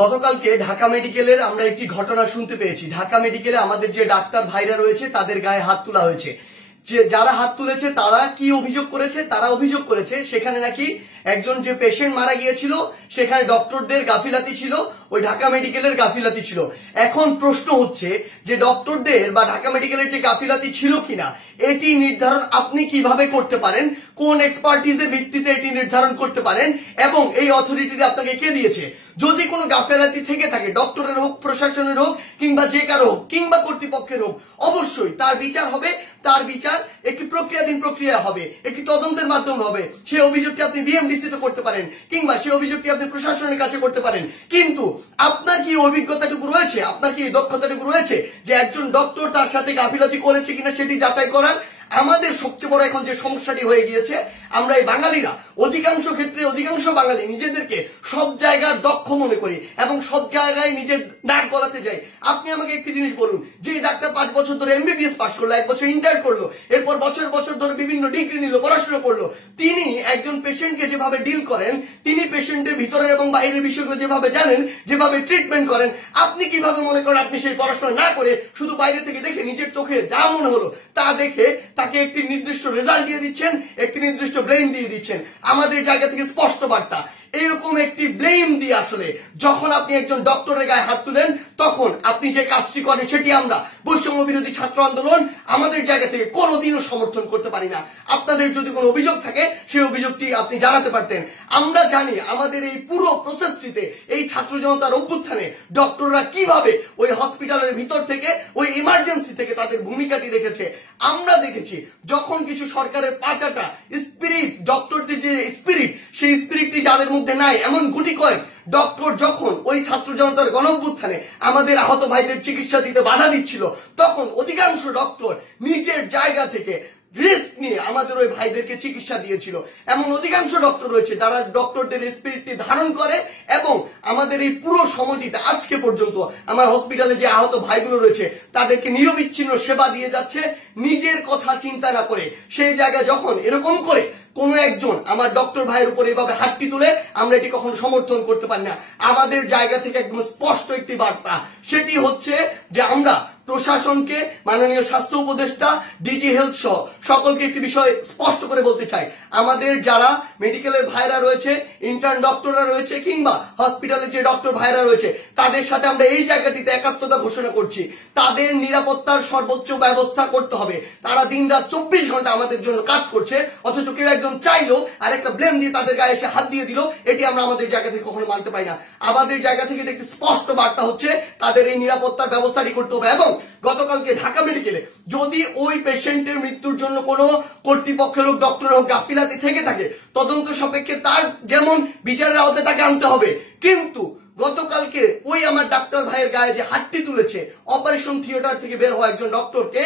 গতকালকে ঢাকা মেডিকেলের আমরা একটি ঘটনা শুনতে পেয়েছি। ঢাকা মেডিকেলে আমাদের যে ডাক্তার ভাইরা রয়েছে তাদের গায়ে হাত তোলা হয়েছে। যারা হাত তুলেছে তারা কি অভিযোগ করেছে? তারা অভিযোগ করেছে সেখানে নাকি একজন যে পেশেন্ট মারা গিয়েছিল সেখানে ডক্টরদের গাফিলাতি ছিল, ওই ঢাকা মেডিকেলের গাফিলাতি ছিল। এখন প্রশ্ন হচ্ছে যে ডক্টরদের বা ঢাকা মেডিকেলের যে গাফিলাতি ছিল কিনা এটি নির্ধারণ আপনি কিভাবে করতে পারেন, কোন এক্সপার্টিজের ভিত্তিতে এটি নির্ধারণ করতে পারেন এবং এই অথরিটিটা আপনাকে কে দিয়েছে? যদি কোনো গাফিলাতি থেকে থাকে, ডক্টরের হোক, প্রশাসনের হোক, কিংবা যে কারো হোক, কিংবা কর্তৃপক্ষের হোক, অবশ্যই তার বিচার হবে। তার বিচার একটি প্রক্রিয়াধীন প্রক্রিয়া হবে, একটি তদন্তের মাধ্যমে হবে। সেই অভিযোগটি আপনি বিএমডিসি তে করতে পারেন কিংবা সেই অভিযোগটি আপনি প্রশাসনের কাছে করতে পারেন। কিন্তু আপনার কি অভিজ্ঞতাটুকু রয়েছে, আপনার কি দক্ষতাটুকু রয়েছে যে একজন ডক্টর তার সাথে গাফিলতি করেছে কিনা সেটি যাচাই করার? আমাদের সবচেয়ে বড় এখন যে সমস্যাটি হয়ে গিয়েছে, আমরা এই বাঙালিরা অধিকাংশ ক্ষেত্রে অধিকাংশ বাঙালি নিজেদেরকে সব জায়গার দক্ষ মনে করি এবং সব জায়গায় নিজের নাক গলাতে যাই। আপনি আমাকে একটি জিনিস বলুন, যে ডাক্তার 5 বছর ধরে এমবিবিএস পাস করলো, 1 বছর ইন্টার করলো, এরপর বছর বছর ধরে বিভিন্ন ডিগ্রি নিল, পড়াশোনা করলো, তিনি একজন পেশেন্টকে যেভাবে ডিল করেন, তিনি পেশেন্টের ভিতরের এবং বাইরের বিষয়গুলো যেভাবে জানেন, যেভাবে ট্রিটমেন্ট করেন, আপনি কিভাবে মনে করেন আপনি সেই পড়াশোনা না করে শুধু বাইরে থেকে দেখে নিজের চোখে যা মনে হলো তা দেখে তাকে একটি নির্দিষ্ট রেজাল্ট দিয়ে দিচ্ছেন, একটি নির্দিষ্ট ব্লেম দিয়ে দিচ্ছেন? আমাদের জায়গা থেকে স্পষ্ট বার্তা, এরকম একটি ব্লেম দিয়ে আসলে যখন আপনি একজন ডক্টরের গায়ে হাত তুলেন তখন আপনি যে কাজটি করেন সেটি আমরা বৈষম্য বিরোধী ছাত্র আন্দোলন আমাদের জায়গা থেকে কোনোদিনও সমর্থন করতে পারি না। আপনাদের যদি কোনো অভিযোগ থাকে সেই অভিযোগটি আপনি জানাতে পারতেন। আমরা জানি আমাদের এই পুরো প্রসেসটিতে, এই ছাত্র জনতার অভ্যুত্থানে ডক্টররা কিভাবে ওই হসপিটালের ভিতর থেকে, ওই ইমার্জেন্সি থেকে তাদের ভূমিকাটি রেখেছে। আমরা দেখেছি যখন কিছু সরকারের পাঁচাটা স্পিরিট, ডক্টরদের যে স্পিরিট, সেই স্পিরিটটি যাদের মধ্যে নাই, এমন গুটি কয়েক ডক্টর যখন ওই ছাত্র জনতার গণঅভ্যুত্থানে আমাদের আহত ভাইদের চিকিৎসা দিতে বাধা দিচ্ছিল, তখন অধিকাংশ ডক্টর নিজের জায়গা থেকে রিস্ক নিয়ে আমাদের ওই ভাইদেরকে চিকিৎসা দিয়েছিল। এমন অধিকাংশ ডক্টর রয়েছে যারা ডক্টরদের স্পিরিটটি ধারণ করে এবং আমাদের এই পুরো সময়টিতে আজকে পর্যন্ত আমার হসপিটালে যে আহত ভাইগুলো রয়েছে তাদেরকে নিরবিচ্ছিন্ন সেবা দিয়ে যাচ্ছে, নিজের কথা চিন্তা না করে। সেই জায়গায় যখন এরকম করে কোন একজন আমার ডক্টর ভাইয়ের উপর এভাবে হাতটি তুলে, আমরা এটি কখনো সমর্থন করতে পারি না। আমাদের জায়গা থেকে একদম স্পষ্ট একটি বার্তা, সেটি হচ্ছে যে আমরা প্রশাসনকে, মাননীয় স্বাস্থ্য উপদেষ্টা, ডিজি হেলথ সহ সকলকে একটি বিষয় স্পষ্ট করে বলতে চাই, আমাদের যারা মেডিকেলের ভাইরা রয়েছে, ইন্টার্ন ডক্টররা রয়েছে, কিংবা হসপিটালের যে ডক্টর ভাইরা রয়েছে, তাদের সাথে আমরা এই জায়গাটিতে একাত্মতা ঘোষণা করছি। তাদের নিরাপত্তার সর্বোচ্চ ব্যবস্থা করতে হবে। তারা দিন রাত 24 ঘন্টা আমাদের জন্য কাজ করছে, অথচ কেউ একজন চাইলো আর একটা ব্লেম দিয়ে তাদের গায়ে এসে হাত দিয়ে দিল, এটি আমরা আমাদের জায়গা থেকে কখনো মানতে পারি না। আমাদের জায়গা থেকে একটি স্পষ্ট বার্তা হচ্ছে তাদের এই নিরাপত্তার ব্যবস্থাটি করতে হবে। এবং গতকালকে ঢাকা মেডিকেলে যদি ওই পেশেন্টের মৃত্যুর জন্য কোনো কর্তৃপক্ষের হোক, ডক্টর হোক গাফিলাতি থেকে থাকে, তদন্ত সাপেক্ষে তার যেমন বিচারের আওতায় তাকে আনতে হবে। কিন্তু গতকালকে ওই আমার ডাক্তার ভাইয়ের গায়ে যে হাতটি তুলেছে, অপারেশন থিয়েটার থেকে বের হওয়া একজন ডক্টরকে,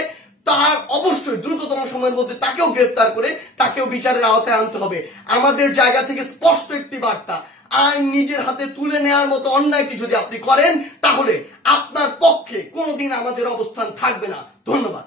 তার অবশ্যই দ্রুততম সময়ের মধ্যে তাকেও গ্রেফতার করে তাকেও বিচারের আওতায় আনতে হবে। আমাদের জায়গা থেকে স্পষ্ট একটি বার্তা, আইন নিজের হাতে তুলে নেওয়ার মতো অন্যায়টি যদি আপনি করেন তাহলে আপনার পক্ষে কোনোদিন আমাদের অবস্থান থাকবে না। ধন্যবাদ।